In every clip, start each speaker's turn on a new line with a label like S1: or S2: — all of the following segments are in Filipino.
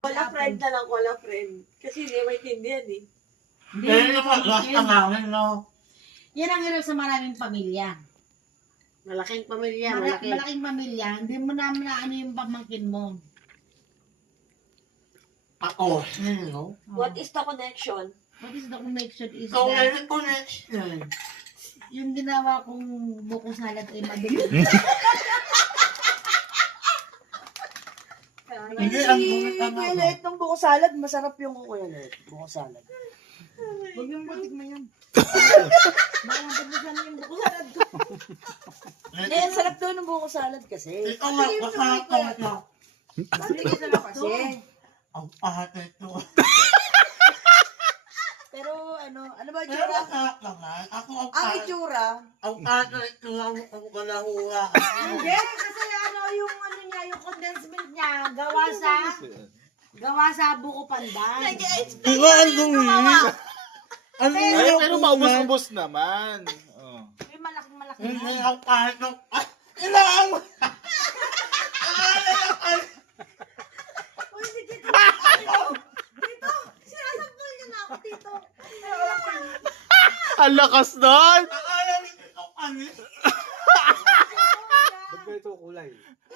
S1: Wala friend na lang, wala friend. Kasi hindi maintindihan eh.
S2: Hindi
S3: Kaya
S2: mo
S3: naman, last
S2: pamangkin.
S3: na namin, no?
S2: Yan ang hirap sa maraming pamilya.
S1: Malaking pamilya, malaki.
S2: Malaking pamilya, hindi mo naman na ano yung pamangkin mo.
S3: Ako, no?
S1: What is the connection?
S2: What is the connection is
S3: So,
S2: that
S3: may connection.
S2: yung ginawa kong buko salad ay madali.
S3: Hindi, ang bumit ang
S1: Kuya
S3: ano.
S1: Let, nung buko salad, masarap yung Kuya Let. Buko salad.
S2: Huwag yung butik mo yan. Baka pagbusan yung buko salad ko.
S1: Eh, ang sarap doon ng buko salad kasi.
S3: Ito nga, masarap ka na.
S2: Hindi sarap
S1: Kasi,
S3: Ang pahat ito.
S1: pero ano ba
S3: Pero
S1: itsura?
S3: masarap naman. Ako ang
S1: Ang
S3: pahat.
S1: itsura,
S3: Ang pahat na ito ang kalahura.
S2: Hindi, kasi yung ano niya, yung condensed milk niya, gawa sa buko pandan.
S3: Diba, ang dumi? Ang dumi
S4: Ay,
S3: yung
S4: pero
S3: kulay.
S4: maubos-ubos naman. Oh.
S2: May malaking-malaki
S3: Hindi,
S2: na.
S3: ang pahat ng... Ay, ilang!
S2: Uy, si Tito! Tito! Sinasampol niyo na ako, Tito!
S4: Ang lakas nun!
S3: Ang alam ito, anis.
S5: Ba't ganito kulay?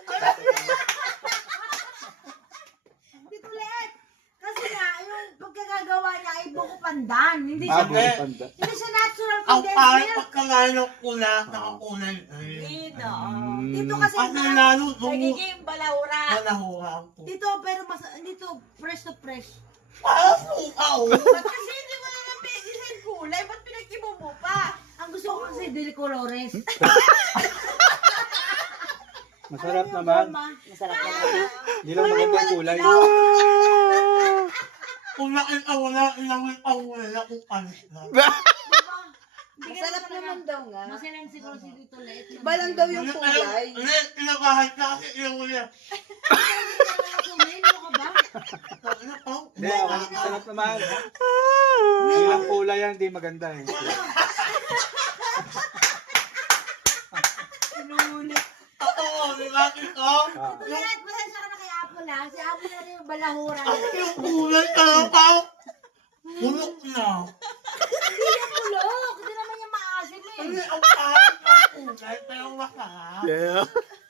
S2: Tito Let! Kasi nga, yung pagkagagawa niya ay buko pandan. Hindi siya,
S3: Okay.
S5: Panda.
S2: hindi siya natural
S3: Ang
S2: condensed
S3: pahat
S2: milk.
S3: pagkalain ng kulay, nakakulay.
S1: hindi na.
S2: Tito kasi
S3: Kasi lalo
S1: Nagiging balawra.
S3: malahura ang puto.
S2: Tito, pero dito, fresh to fresh.
S3: Parang sukaw.
S1: Ba't kasi hindi mo na nabigisan yung kulay? Ba't pinagtibo mo pa?
S2: Ang gusto ko kasi Deli Colores.
S5: Masarap naman.
S1: Masarap na.
S5: Hindi lang maganda yung kulay.
S3: Kung nakita mo na, ilawin pa wala kung panis na.
S1: Masarap naman daw nga.
S2: Masalan siguro si Tito Let.
S1: Iba lang daw yung kulay.
S3: Hindi, inabahan ka kasi ilawin niya.
S2: Sumayin mo ka ba?
S3: Ano pa?
S5: Hindi, masarap naman. Hindi lang kulay yan, hindi maganda eh.
S3: Oo, di ba ito?
S5: Ah.
S2: Tito Let, pasensya ka na kay Apple ha. Si Apple na rin yung balahura.
S3: Kasi yung kulay ka lang pa. Bulok na.
S2: Hindi yan bulok. Hindi naman yung maasim eh.
S3: Hindi, ang pahit ng kulay, pero masarap.
S4: Yeah.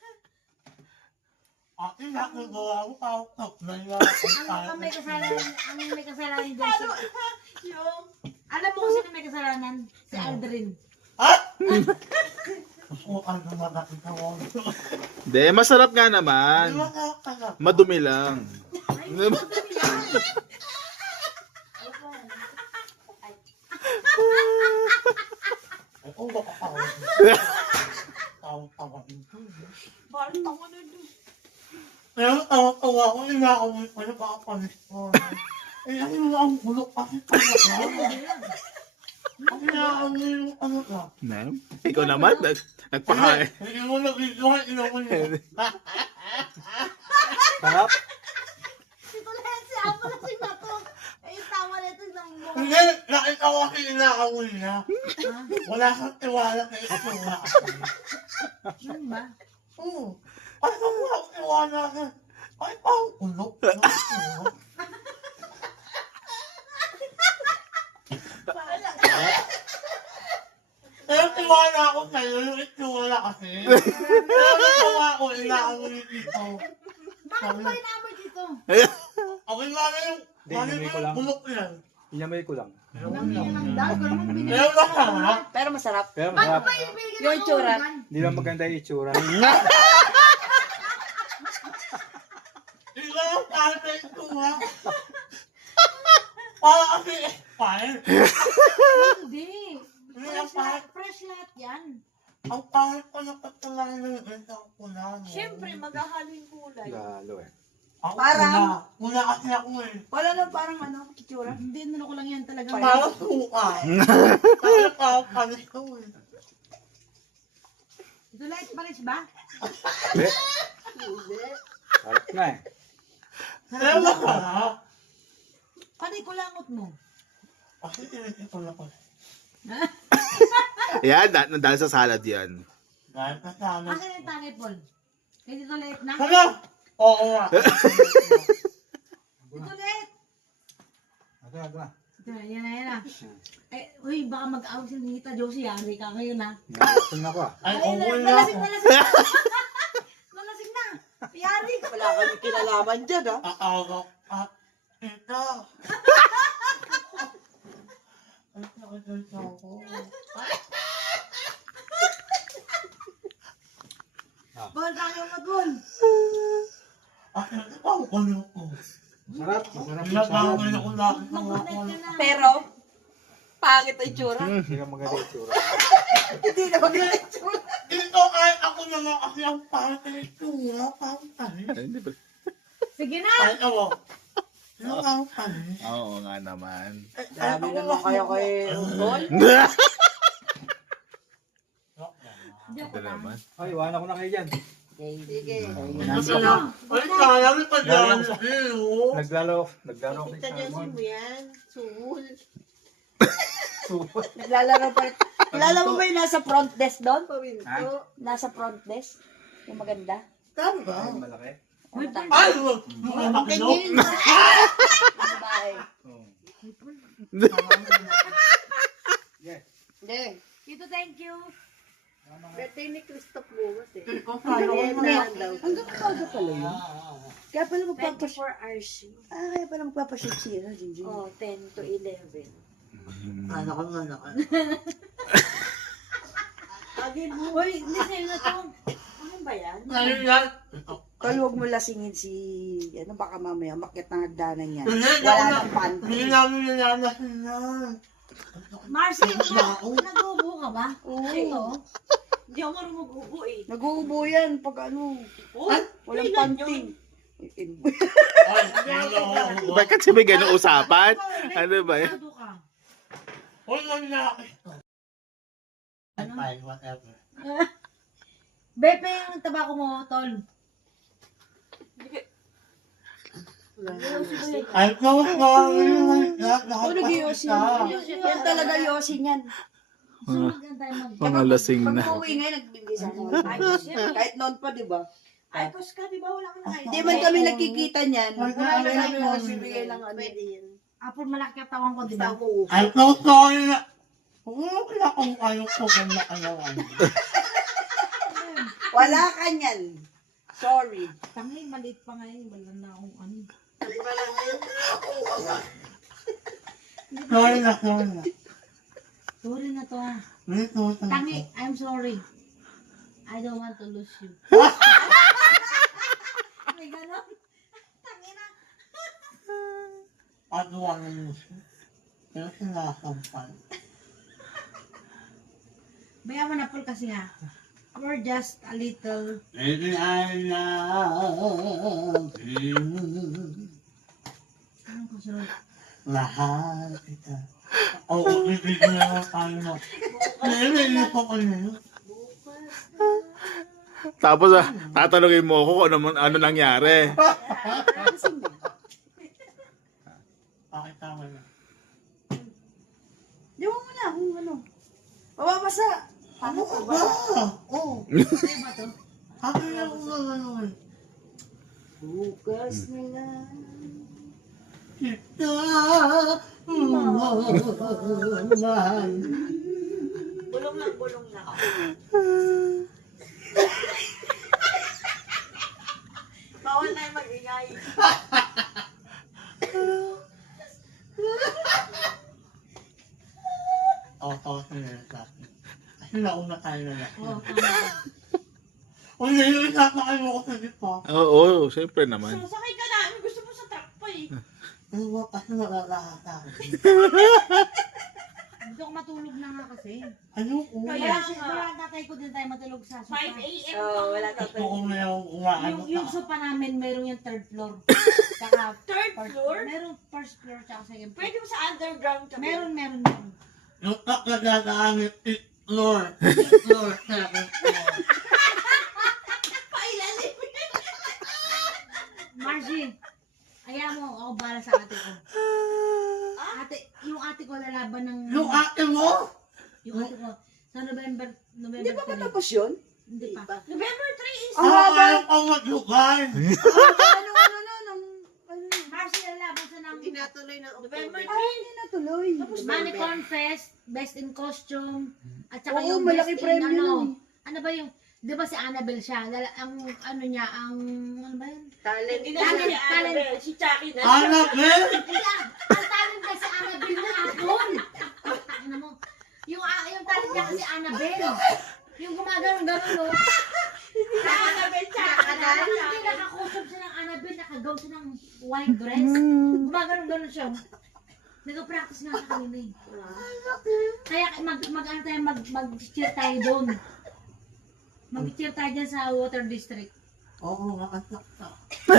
S3: Ate, nakagawa mo pa ako na yan.
S2: Ang may kasalanan dyan si... Alam mo kung sino may kasalanan? Si Aldrin.
S3: Ha? Gusto ka naman natin sa wall.
S4: Hindi, masarap nga naman.
S3: Di ba ka na?
S4: Madumi lang.
S2: Ay, hindi ko dami yan.
S3: Ay, kung baka ako. Tawang-tawa ito.
S1: Bakit ako na doon?
S3: Pero tawa-tawa ko, inaamoy ko na baka panis ko. Eh, ano yung ang bulok kasi talaga. Ang inaamoy yung ano na.
S4: Ma'am? Ikaw naman, nagpakain.
S3: Hindi mo nag-videohan, inamoy mo.
S5: Sarap?
S2: Tito Let, si Apple na sinato. Eh, yung tawa nito ng mga...
S3: Hindi, nakita ko kasi inaamoy niya. Wala kang tiwala na ito nga.
S2: Yun ba?
S3: Oo. Ay, wala akong tiwala na. Ay, parang ulok. Pero tiwala ako sa'yo, yung itsura kasi. Pero natawa ko, inaamoy dito.
S2: Bakit ba inamoy dito?
S3: Okay nga na yung,
S5: Hindi,
S3: ano
S5: inamoy ko
S3: yung
S5: lang.
S3: bulok yan.
S5: Inamay ko lang.
S2: Ang lang daw. Ikaw naman binili.
S3: Pero masarap.
S1: Pero masarap.
S5: Pero
S2: Bakit
S5: masarap.
S2: ba yung binigyan
S1: Yung itsura.
S5: Hindi lang maganda yung itsura.
S3: Ikaw ang kahit na itsura. Para kasi expired.
S2: Hindi.
S3: Hindi ang pahit.
S2: Fresh lahat yan.
S3: Ang pahit pa na pagkalain ng isang kuna.
S1: Siyempre, maghahalin kulay.
S5: Lalo eh.
S3: Ako
S1: Parang-
S3: kuna kasi ako eh.
S1: Wala na parang itsura.
S2: Hindi, ano ko lang yan talaga.
S3: Parang suka. Parang papanis ko eh.
S2: Tito Let, pares ba?
S5: Hindi. Sarap na eh.
S3: Pero masarap.
S2: Paano ikulangot mo?
S3: Kasi tinitipon ako.
S4: Yan, dahil sa salad yan.
S3: Dahil kasama.
S2: Akin yung tangay, Paul. Kay Tito Let na?
S3: Hala! Oo nga.
S2: Yan na. Eh, uy, baka mag-awag si Nita Josie, yari ka ngayon ha.
S5: Nakapun ako ah.
S3: Ay,
S2: Ay,
S3: okay na
S2: nalasing
S3: ako.
S2: na. Nalasing na. Yari ka.
S1: Wala kami kinalaman dyan, ha?
S3: Aawa ka. Ito. Ay, nakikita ako.
S2: Bawal tayo mag-gol.
S3: Ay, ako ko na ako.
S5: Masarap yung
S3: Nagkakawin
S5: salad.
S3: ako laki ng
S2: Mag-connect
S3: ako.
S2: ka na.
S1: Pero, pangit ang itsura.
S5: Hindi ka maganda yung tsura.
S1: Hindi na maganda yung itsura.
S3: Ito ay ako na nga kasi ang pangit ng itsura. Pangit tayo.
S4: Hindi ba?
S2: Sige na.
S3: Ay, ako. Ano ang pangit?
S4: Oo nga naman.
S1: Sabi naman kayo kay Ungol.
S2: Joke
S4: Ito
S2: lang.
S4: naman.
S5: Ay, iwanan ko na kayo dyan.
S1: Sige.
S3: Ay, kaya mo pa dyan.
S5: Naglaro ko
S1: Kita niya si mo yan. Suhul.
S5: Super.
S6: Naglalaro pa. Kilala mo ba yung nasa front desk doon?
S1: Pawinto.
S6: Nasa front desk? Yung maganda?
S3: Tama ba?
S5: Ay, malaki.
S2: Uy,
S3: Ay, mga makino.
S6: Yung babae.
S5: Yeah.
S1: Hindi.
S2: Tito, thank you.
S1: Birthday ni Christoph Buwas eh.
S3: Ikaw tayo ko na.
S6: Hanggang umaga pala yun. Kaya pala
S1: Thank you
S6: magpapashoot.
S1: for RC.
S6: Kaya pala magpapashoot siya, Jinjin.
S1: Oh, 10 to 11.
S3: Anak ko nga, anak.
S1: Agin mo.
S2: Uy, hindi sa'yo na to.
S1: Ano ba yan?
S3: Ngayon yan.
S6: Tol, huwag mo lasingin si, ano baka mamaya, umakyat ng hagdanan yan.
S3: Hindi,
S6: Wala nang panty.
S3: Hindi namin nilalasin yan.
S2: Marcy, nag-ubo ka ba?
S6: Oo.
S2: Ito.
S1: Hindi ako marunong mag-ubo eh.
S6: Nag-uubo yan pag ano,
S1: Oh,
S6: walang
S1: kailan
S6: panty.
S1: yun?
S3: Ay, hindi ako.
S4: Bakit kasi may ganong usapan? Ano ba yan?
S2: Sigurado ka.
S3: Huwag mo nilaki. Ano? Fine, whatever.
S2: Bepe, yung tabako mo, tol.
S3: I'm so sorry.
S6: Oh, nag-yosi yan. Yan talaga yosi niyan.
S2: Sunog yan tayo mag...
S4: Mga lasing
S6: Pag
S4: na.
S6: umuwi ngayon, nagbibigay sa akin.
S1: Ayos yan.
S6: Kahit noon pa, di ba?
S1: Ay, kus ka, di ba? Wala ka na kayo.
S6: Hindi man kami nagkikita niyan.
S3: Wala
S6: Wala
S3: na
S6: na
S3: kami
S6: yosi, bigay lang ano.
S1: Pwede yan.
S2: Apple, malaki ang tawang ko, di
S1: Basta
S2: ba?
S1: mo.
S3: I'm so sorry na. Wala akong ayaw ko ganda ayawan.
S6: Wala ka niyan. Sorry.
S2: Tangay, maliit pa ngayon. Wala na akong ano.
S3: Sorry na, sorry na.
S2: Sorry na to ha.
S3: Dito,
S2: Tangi, I'm sorry. I don't want to lose you. May ganon. Tangi na.
S3: Ano ang muso? Pero sinasampan.
S2: Baya mo na Paul kasi nga. We're just a little...
S3: Maybe I love you.
S2: Anong kasunod?
S3: Lahat ito. Oo, bibigyan naman tayo na. Nililili ko ko na.
S4: Tapos tatanungin mo ako kung ano nangyari.
S3: Pakita mo na.
S6: Di mo na kung ano. Mababasa.
S3: Ano ka ba? Oo.
S2: Ano ba to?
S3: Akin na kung ano eh.
S6: Bukas na lang.
S3: Kita mahal.
S1: Bulong lang, bulong lang. Bawal na yung mag-ingay.
S3: Oo, sinila sa akin. Kasi nauna tayo na lang.
S2: Oh, tama.
S3: Uy, nililikat na kayo ako sa dipa.
S4: Oo, syempre naman.
S1: Sakay ka na. Gusto mo sa truck pa eh.
S3: Ano ba kasi malalahat ako?
S2: Hindi ako matulog na nga kasi.
S3: Ano ko?
S1: Kaya
S2: Kaya
S1: nga.
S2: wala tatay ko din tayo matulog sa
S1: 5
S2: sofa.
S1: a.m.
S6: Oo, wala
S3: Gusto
S6: tatay.
S3: ko na yung umaano
S2: Yung
S3: ka.
S2: sofa namin, meron yung third floor. Tsaka
S1: Third
S2: first
S1: floor?
S2: Meron first floor tsaka second floor.
S1: Pwede mo sa underground kami.
S2: Meron.
S3: Yung tak na gagamit, it floor. It floor, second floor.
S1: Pailalim.
S2: Marcy, ayaw mo, ako bala sa ate ko. Yung ate ko lalaban ng...
S3: Yung ate mo?
S2: Yung ate ko. Sa November
S6: Hindi pa
S2: 3.
S6: matapos yun?
S2: Hindi pa.
S1: November 3 is...
S3: Ayaw ko maglugay.
S6: Ano,
S2: Marcy, laban sa ng
S1: Tinatuloy ng November
S6: Ay, hindi natuloy.
S2: Money Confest, Best in Costume, at saka
S6: Oo,
S2: yung
S6: malaki
S2: Best in
S6: premyo
S2: ano.
S6: nun.
S2: Ano ba yung, di ba si Annabelle siya? Ang ano niya, ang, ano ba yun?
S1: Talent. Hindi na
S2: Talent,
S1: si Annabelle, si Chucky na.
S3: Annabelle!
S2: Hindi, ang talent niya si Annabelle na apon. Ano mo? Yung talent niya kasi Annabelle. Yung gumagano'n-gano'n, no?
S1: Si Annabelle, Chucky na.
S2: Hindi nakakusap siya ng Annabelle, nakagaw siya ng white dress. Gumagano'n-gano'n siya. Nag-practice nga sa kanina eh. Kaya mag-ano tayo, mag-cheer tayo doon. Mag-cheer tayo dyan sa Water District.
S3: Oo, makasakta.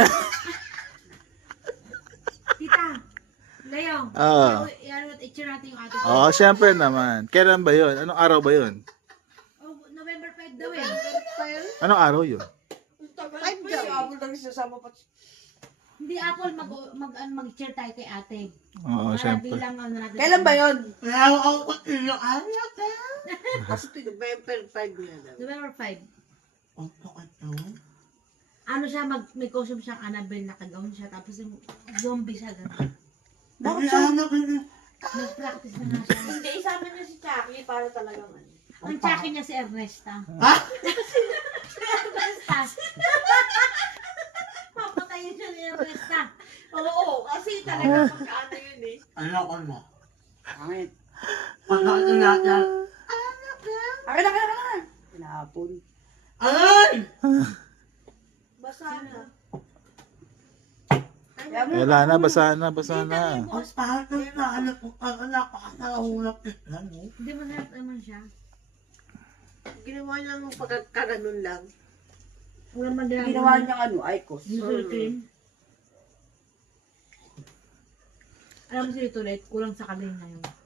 S2: Tita, Leo, i-cheer natin yung ate ko.
S4: Oo, syempre naman. Kailan ba yun? Anong araw ba yun?
S2: Oh, November 5 daw eh.
S4: Anong araw yun?
S6: Ay, hindi. Abol lang sasama pa.
S2: Hindi, Apple, mag-cheer tayo kay ate.
S4: Oo,
S2: Para
S4: syempre.
S2: bilang ano natin.
S6: Kailan ba yun?
S3: Kaya ako yung Annabelle.
S1: Kasi November 5 na daw.
S2: November 5.
S3: Ang pakito.
S2: Ano siya, may costume siyang Annabelle, nakagaon siya, tapos yung zombie siya, gano'n.
S3: Bakit Annabelle?
S2: Nag-practice na nga siya.
S1: Hindi, isama niya si Chucky para talagang ano.
S2: Ang tsaki niya si Ernesta.
S3: Ha?
S2: Ernesta. Papatayin siya ni Ernesta.
S1: Oo, kasi talagang magkaano yun eh.
S3: Ano ko mo?
S6: Pangit.
S3: Pagkakita natin.
S6: Akin na. Pinahapon.
S3: Ay!
S1: Basa na.
S6: Kaya mo.
S4: Wala na, basa na, basa na.
S3: Ang pakito na ano kung ang napakasahulap na no?
S2: Hindi mo naman siya.
S1: Ginawa niya ng pagkaganon lang.
S2: Wala magagawa.
S6: Ginawa niyang ano, Icos.
S2: Usual cream. Alam mo si Tulet, kulang sa kaling na yun.